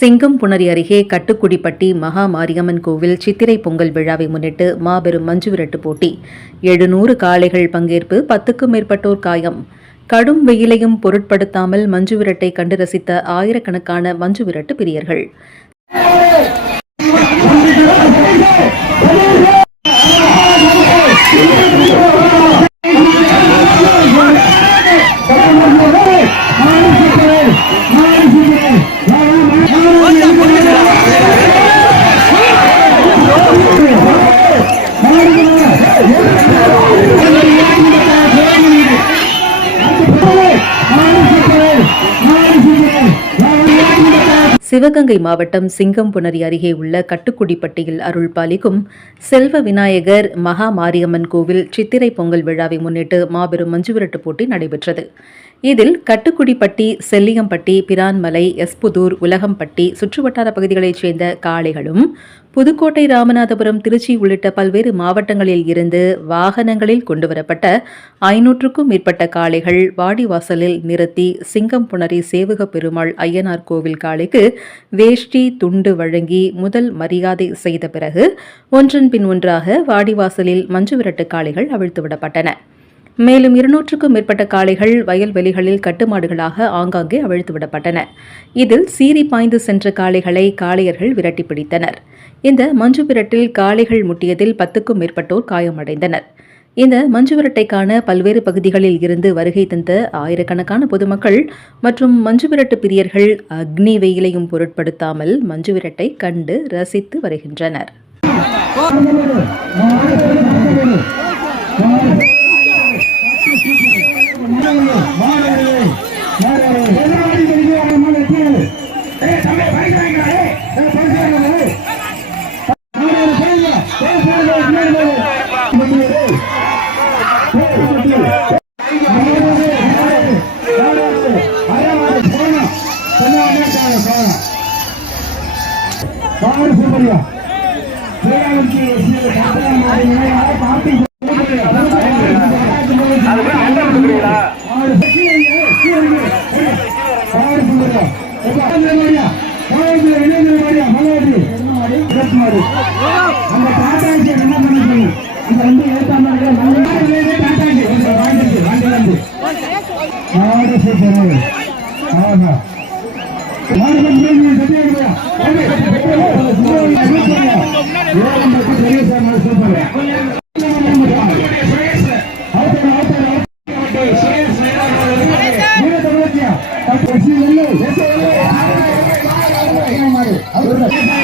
சிங்கம்புணரி அருகே கட்டுக்குடிப்பட்டி மகா மாரியம்மன் கோவில் சித்திரை பொங்கல் விழாவை முன்னிட்டு மாபெரும் மஞ்சுவிரட்டு போட்டி. 700 காளைகள் பங்கேற்பு, 10க்கும் மேற்பட்டோர் காயம். கடும் வெயிலையும் பொருட்படுத்தாமல் மஞ்சுவிரட்டை கண்டு ரசித்த ஆயிரக்கணக்கான மஞ்சுவிரட்டு பிரியர்கள். சிவகங்கை மாவட்டம் சிங்கம்புணரி அருகே உள்ள கட்டுக்குடிப்பட்டியில் அருள் பாலிக்கும் செல்வ விநாயகர் மகா மாரியம்மன் கோவில் சித்திரை பொங்கல் விழாவை முன்னிட்டு மாபெரும் மஞ்சுவிரட்டு போட்டி நடைபெற்றது. இதில் கட்டுக்குடிப்பட்டி, செல்லியம்பட்டி, பிரான்மலை, எஸ்புதூர், உலகம்பட்டி சுற்றுவட்டார பகுதிகளைச் சேர்ந்த காளைகளும், புதுக்கோட்டை, ராமநாதபுரம், திருச்சி உள்ளிட்ட பல்வேறு மாவட்டங்களில் இருந்து வாகனங்களில் கொண்டுவரப்பட்ட 500க்கும் மேற்பட்ட காளைகள் வாடிவாசலில் நிறுத்தி சிங்கம்புணரி சேவக பெருமாள் ஐயனார் கோவில் காளைக்கு வேஷ்டி, துண்டு வழங்கி முதல் மரியாதை செய்த பிறகு ஒன்றன் பின் ஒன்றாக வாடிவாசலில் மஞ்சுவிரட்டு காளைகள் அவிழ்த்துவிடப்பட்டன. மேலும் 200க்கும் மேற்பட்ட காளைகள் வயல்வெளிகளில் கட்டுமாடுகளாக ஆங்காங்கே அவிழ்த்துவிடப்பட்டன. இதில் சீறி பாய்ந்து சென்ற காளைகளை காளையர்கள் விரட்டி பிடித்தனர். இந்த மஞ்சுவிரட்டில் காளைகள் முட்டியதில் 10க்கும் மேற்பட்டோர் காயமடைந்தனர். இந்த மஞ்சுவிரட்டைக்கான பல்வேறு பகுதிகளில் இருந்து வருகை தந்த ஆயிரக்கணக்கான பொதுமக்கள் மற்றும் மஞ்சுவிரட்டு பிரியர்கள் அக்னி வெயிலையும் பொருட்படுத்தாமல் மஞ்சுவிரட்டை கண்டு ரசித்து வருகின்றனர்.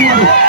Yes,